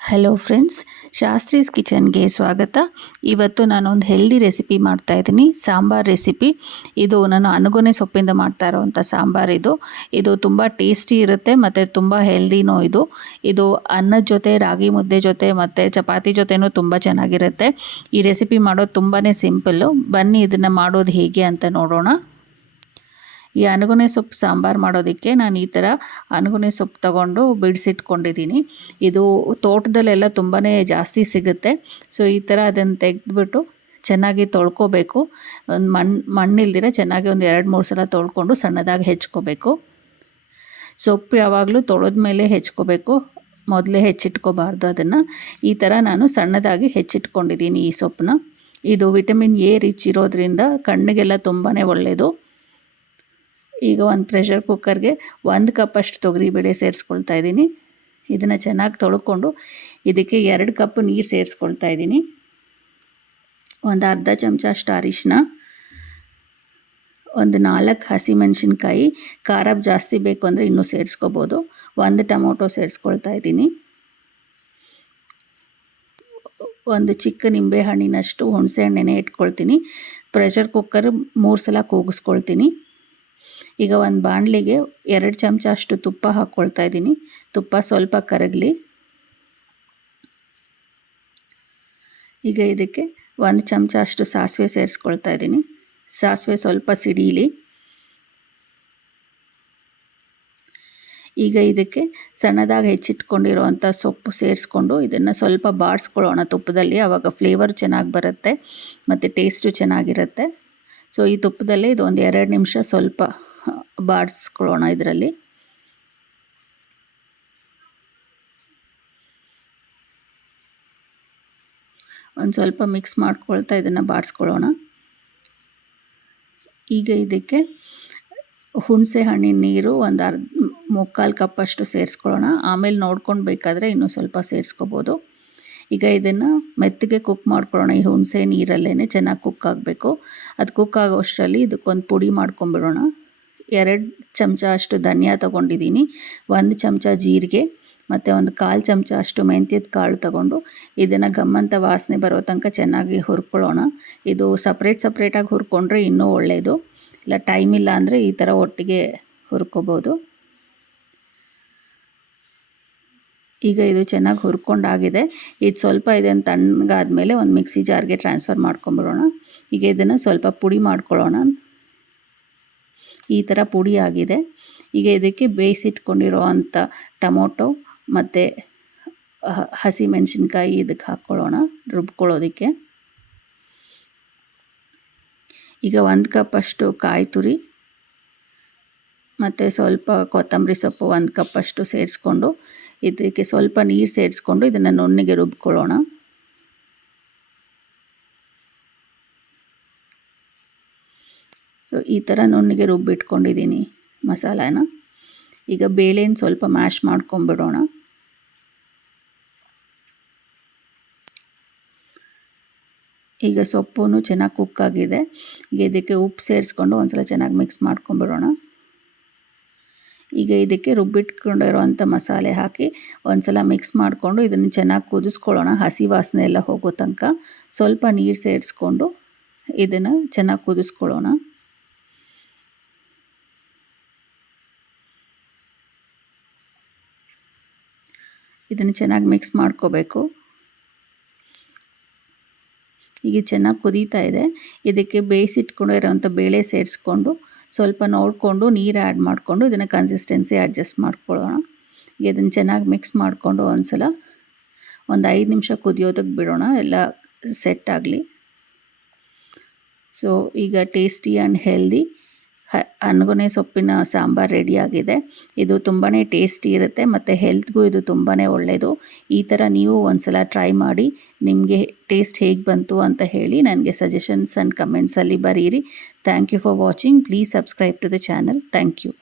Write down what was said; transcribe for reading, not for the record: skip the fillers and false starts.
Hello friends, Shastri's ಕಿಚನ್ಗೆ ಸ್ವಾಗತ. ಇವತ್ತು ನಾನೊಂದು ಹೆಲ್ದಿ ರೆಸಿಪಿ ಮಾಡ್ತಾಯಿದ್ದೀನಿ, ಸಾಂಬಾರ್ ರೆಸಿಪಿ. ಇದು ನಾನು ಅನಗೊನೆ ಸೊಪ್ಪಿಂದ ಮಾಡ್ತಾ ಇರೋವಂಥ ಸಾಂಬಾರ್. ಇದು ತುಂಬ ಟೇಸ್ಟಿ ಇರುತ್ತೆ ಮತ್ತು ತುಂಬ ಹೆಲ್ದಿನೂ. ಇದು ಅನ್ನದ ಜೊತೆ, ರಾಗಿ ಮುದ್ದೆ ಜೊತೆ ಮತ್ತು ಚಪಾತಿ ಜೊತೆನೂ ತುಂಬ ಚೆನ್ನಾಗಿರುತ್ತೆ. ಈ ರೆಸಿಪಿ ಮಾಡೋದು ತುಂಬಾ ಸಿಂಪಲ್ಲು. ಬನ್ನಿ ಇದನ್ನು ಮಾಡೋದು ಹೇಗೆ ಅಂತ ನೋಡೋಣ. ಈ ಅನಗೊನೆ ಸೊಪ್ಪು ಸಾಂಬಾರು ಮಾಡೋದಕ್ಕೆ ನಾನು ಈ ಥರ ಅನಗೊನೆ ಸೊಪ್ಪು ತಗೊಂಡು ಬಿಡಿಸಿಟ್ಕೊಂಡಿದ್ದೀನಿ. ಇದು ತೋಟದಲ್ಲೆಲ್ಲ ತುಂಬಾ ಜಾಸ್ತಿ ಸಿಗುತ್ತೆ. ಸೊ ಈ ಥರ ಅದನ್ನು ತೆಗೆದ್ಬಿಟ್ಟು ಚೆನ್ನಾಗಿ ತೊಳ್ಕೊಬೇಕು. ಒಂದು ಮಣ್ಣಿಲ್ದಿರ ಚೆನ್ನಾಗಿ ಒಂದು 2-3 ಸಲ ತೊಳ್ಕೊಂಡು ಸಣ್ಣದಾಗಿ ಹೆಚ್ಕೋಬೇಕು. ಸೊಪ್ಪು ಯಾವಾಗಲೂ ತೊಳೆದ ಮೇಲೆ ಹೆಚ್ಕೋಬೇಕು, ಮೊದಲೇ ಹೆಚ್ಚಿಟ್ಕೋಬಾರ್ದು ಅದನ್ನು. ಈ ಥರ ನಾನು ಸಣ್ಣದಾಗಿ ಹೆಚ್ಚಿಟ್ಕೊಂಡಿದ್ದೀನಿ ಈ ಸೊಪ್ಪನ್ನ. ಇದು ವಿಟಮಿನ್ ಎ ರಿಚ್ ಇರೋದ್ರಿಂದ ಕಣ್ಣಿಗೆಲ್ಲ ತುಂಬಾ ಒಳ್ಳೆಯದು. ಈಗ ಒಂದು ಪ್ರೆಷರ್ ಕುಕ್ಕರ್ಗೆ 1 ಕಪ್ಪಷ್ಟು ತೊಗರಿಬೇಳೆ ಸೇರಿಸ್ಕೊಳ್ತಾ ಇದ್ದೀನಿ. ಇದನ್ನು ಚೆನ್ನಾಗಿ ತೊಳ್ಕೊಂಡು ಇದಕ್ಕೆ 2 ಕಪ್ ನೀರು ಸೇರಿಸ್ಕೊಳ್ತಾ ಇದ್ದೀನಿ. ಒಂದು ಅರ್ಧ ಚಮಚ ಅಷ್ಟು ಅರಿಶಿನ, ಒಂದು 4 ಹಸಿಮೆಣಸಿನ್ಕಾಯಿ, ಖಾರ ಜಾಸ್ತಿ ಬೇಕು ಅಂದರೆ ಇನ್ನೂ ಸೇರಿಸ್ಕೋಬೋದು. 1 ಟೊಮೊಟೊ ಸೇರಿಸ್ಕೊಳ್ತಾ ಇದ್ದೀನಿ. ಒಂದು ಚಿಕ್ಕ ನಿಂಬೆ ಹಣ್ಣಿನಷ್ಟು ಹುಣಸೆ ಹಣ್ಣೆನೆ ಇಟ್ಕೊಳ್ತೀನಿ. ಪ್ರೆಷರ್ ಕುಕ್ಕರ್ 3 ಸಲ ಕೂಗಿಸ್ಕೊಳ್ತೀನಿ. ಈಗ ಒಂದು ಬಾಣಲಿಗೆ 2 ಚಮಚ ಅಷ್ಟು ತುಪ್ಪ ಹಾಕ್ಕೊಳ್ತಾ ಇದ್ದೀನಿ. ತುಪ್ಪ ಸ್ವಲ್ಪ ಕರಗಲಿ. ಈಗ ಇದಕ್ಕೆ 1 ಚಮಚ ಅಷ್ಟು ಸಾಸಿವೆ ಸೇರಿಸ್ಕೊಳ್ತಾ ಇದ್ದೀನಿ. ಸಾಸಿವೆ ಸ್ವಲ್ಪ ಸಿಡೀಲಿ. ಈಗ ಇದಕ್ಕೆ ಸಣ್ಣದಾಗಿ ಹೆಚ್ಚಿಟ್ಕೊಂಡಿರೋವಂಥ ಸೊಪ್ಪು ಸೇರಿಸ್ಕೊಂಡು ಇದನ್ನು ಸ್ವಲ್ಪ ಬಾಡಿಸ್ಕೊಳ್ಳೋಣ ತುಪ್ಪದಲ್ಲಿ. ಆವಾಗ ಫ್ಲೇವರ್ ಚೆನ್ನಾಗಿ ಬರುತ್ತೆ ಮತ್ತು ಟೇಸ್ಟು ಚೆನ್ನಾಗಿರುತ್ತೆ. ಸೊ ಈ ತುಪ್ಪದಲ್ಲೇ ಇದು ಒಂದು 2 ನಿಮಿಷ ಸ್ವಲ್ಪ ಬಾಡಿಸ್ಕೊಳ್ಳೋಣ. ಇದರಲ್ಲಿ ಒಂದು ಸ್ವಲ್ಪ ಮಿಕ್ಸ್ ಮಾಡ್ಕೊಳ್ತಾ ಇದನ್ನು ಬಾಡಿಸ್ಕೊಳ್ಳೋಣ. ಈಗ ಇದಕ್ಕೆ ಹುಣಸೆ ಹಣ್ಣಿನ ನೀರು ಒಂದು 3/4 ಕಪ್ಪಷ್ಟು ಸೇರಿಸ್ಕೊಳ್ಳೋಣ. ಆಮೇಲೆ ನೋಡ್ಕೊಂಡು ಬೇಕಾದರೆ ಇನ್ನೂ ಸ್ವಲ್ಪ ಸೇರಿಸ್ಕೋಬೋದು. ಈಗ ಇದನ್ನು ಮೆತ್ತಗೆ ಕುಕ್ ಮಾಡ್ಕೊಳ್ಳೋಣ. ಈ ಹುಣಸೆ ನೀರಲ್ಲೇ ಚೆನ್ನಾಗಿ ಕುಕ್ ಆಗಬೇಕು. ಅದು ಕುಕ್ ಆಗೋ ಅಷ್ಟರಲ್ಲಿ ಇದಕ್ಕೊಂದು ಪುಡಿ ಮಾಡ್ಕೊಂಬಿಡೋಣ. 2 ಚಮಚ ಅಷ್ಟು ಧನಿಯಾ ತೊಗೊಂಡಿದ್ದೀನಿ, 1 ಚಮಚ ಜೀರಿಗೆ ಮತ್ತು ಒಂದು 1/4 ಚಮಚ ಅಷ್ಟು ಮೆಂತ್ಯದ ಕಾಳು ತಗೊಂಡು ಇದನ್ನು ಗಮ್ಮಂತ ವಾಸನೆ ಬರೋ ತನಕ ಚೆನ್ನಾಗಿ ಹುರ್ಕೊಳ್ಳೋಣ. ಇದು ಸಪ್ರೇಟಾಗಿ ಹುರ್ಕೊಂಡ್ರೆ ಇನ್ನೂ ಒಳ್ಳೆಯದು. ಇಲ್ಲ ಟೈಮ್ ಇಲ್ಲ ಅಂದರೆ ಈ ಥರ ಒಟ್ಟಿಗೆ ಹುರ್ಕೋಬೋದು. ಈಗ ಇದು ಚೆನ್ನಾಗಿ ಹುರ್ಕೊಂಡಾಗಿದೆ. ಇದು ಸ್ವಲ್ಪ ಇದನ್ನು ತಣ್ಣಗಾದ್ಮೇಲೆ ಒಂದು ಮಿಕ್ಸಿ ಜಾರ್ಗೆ ಟ್ರಾನ್ಸ್ಫರ್ ಮಾಡ್ಕೊಂಬಿಡೋಣ. ಈಗ ಇದನ್ನು ಸ್ವಲ್ಪ ಪುಡಿ ಮಾಡ್ಕೊಳ್ಳೋಣ. ಈ ಥರ ಪುಡಿ ಆಗಿದೆ. ಈಗ ಇದಕ್ಕೆ ಬೇಯಿಸಿಟ್ಕೊಂಡಿರೋ ಅಂಥ ಟೊಮೊಟೊ ಮತ್ತು ಹಸಿಮೆಣಸಿನ್ಕಾಯಿ ಇದಕ್ಕೆ ಹಾಕ್ಕೊಳ್ಳೋಣ ರುಬ್ಕೊಳ್ಳೋದಕ್ಕೆ. ಈಗ 1 ಕಪ್ಪಷ್ಟು ಕಾಯಿ ತುರಿ ಮತ್ತು ಸ್ವಲ್ಪ ಕೊತ್ತಂಬರಿ ಸೊಪ್ಪು 1 ಕಪ್ಪಷ್ಟು ಸೇರಿಸ್ಕೊಂಡು ಇದಕ್ಕೆ ಸ್ವಲ್ಪ ನೀರು ಸೇರಿಸ್ಕೊಂಡು ಇದನ್ನು ನುಣ್ಣಗೆ ರುಬ್ಕೊಳ್ಳೋಣ. ಸೊ ಈ ಥರ ನುಣ್ಣಗೆ ರುಬ್ಬಿಟ್ಕೊಂಡಿದ್ದೀನಿ ಮಸಾಲಾನ. ಈಗ ಬೇಳೆನ ಸ್ವಲ್ಪ ಮ್ಯಾಶ್ ಮಾಡ್ಕೊಂಬಿಡೋಣ. ಈಗ ಸೊಪ್ಪು ಚೆನ್ನಾಗಿ ಕುಕ್ ಆಗಿದೆ. ಈಗ ಇದಕ್ಕೆ ಉಪ್ಪು ಸೇರಿಸ್ಕೊಂಡು ಒಂದು ಸಲ ಚೆನ್ನಾಗಿ ಮಿಕ್ಸ್ ಮಾಡ್ಕೊಂಬಿಡೋಣ. ಈಗ ಇದಕ್ಕೆ ರುಬ್ಬಿಟ್ಕೊಂಡಿರೋವಂಥ ಮಸಾಲೆ ಹಾಕಿ ಒಂದು ಸಲ ಮಿಕ್ಸ್ ಮಾಡಿಕೊಂಡು ಇದನ್ನು ಚೆನ್ನಾಗಿ ಕುದಿಸ್ಕೊಳ್ಳೋಣ. ಹಸಿ ವಾಸನೆ ಎಲ್ಲ ಹೋಗೋ ತನಕ ಸ್ವಲ್ಪ ನೀರು ಸೇರಿಸ್ಕೊಂಡು ಇದನ್ನು ಚೆನ್ನಾಗಿ ಕುದಿಸ್ಕೊಳ್ಳೋಣ. ಇದನ್ನು ಚೆನ್ನಾಗಿ ಮಿಕ್ಸ್ ಮಾಡ್ಕೋಬೇಕು. ಈಗ ಚೆನ್ನಾಗಿ ಕುದೀತಾ ಇದೆ. ಇದಕ್ಕೆ ಬೇಯಿಸಿಟ್ಕೊಂಡಿರೋಂಥ ಬೇಳೆ ಸೇರಿಸ್ಕೊಂಡು ಸ್ವಲ್ಪ ನೋಡಿಕೊಂಡು ನೀರು ಆ್ಯಡ್ ಮಾಡಿಕೊಂಡು ಇದನ್ನು ಕನ್ಸಿಸ್ಟೆನ್ಸಿ ಅಡ್ಜಸ್ಟ್ ಮಾಡ್ಕೊಳ್ಳೋಣ. ಇದನ್ನು ಚೆನ್ನಾಗಿ ಮಿಕ್ಸ್ ಮಾಡಿಕೊಂಡು ಒಂದು 5 ನಿಮಿಷ ಕುದಿಯೋದಕ್ಕೆ ಬಿಡೋಣ, ಎಲ್ಲ ಸೆಟ್ ಆಗಲಿ. ಸೊ ಈಗ ಟೇಸ್ಟಿ ಆ್ಯಂಡ್ ಹೆಲ್ದಿ ಅನಗೊನೆ ಸೊಪ್ಪಿನ ಸಾಂಬಾರು ರೆಡಿಯಾಗಿದೆ. ಇದು ತುಂಬಾ ಟೇಸ್ಟಿ ಇರುತ್ತೆ ಮತ್ತು ಹೆಲ್ತ್ಗೂ ಇದು ತುಂಬಾ ಒಳ್ಳೆಯದು. ಈ ಥರ ನೀವು ಒಂದು ಸಲ ಟ್ರೈ ಮಾಡಿ ನಿಮಗೆ ಟೇಸ್ಟ್ ಹೇಗೆ ಬಂತು ಅಂತ ಹೇಳಿ ನನಗೆ ಸಜೆಷನ್ಸ್ ಆ್ಯಂಡ್ ಕಮೆಂಟ್ಸಲ್ಲಿ ಬರೀರಿ. Thank you for watching. Please subscribe to the channel. Thank you.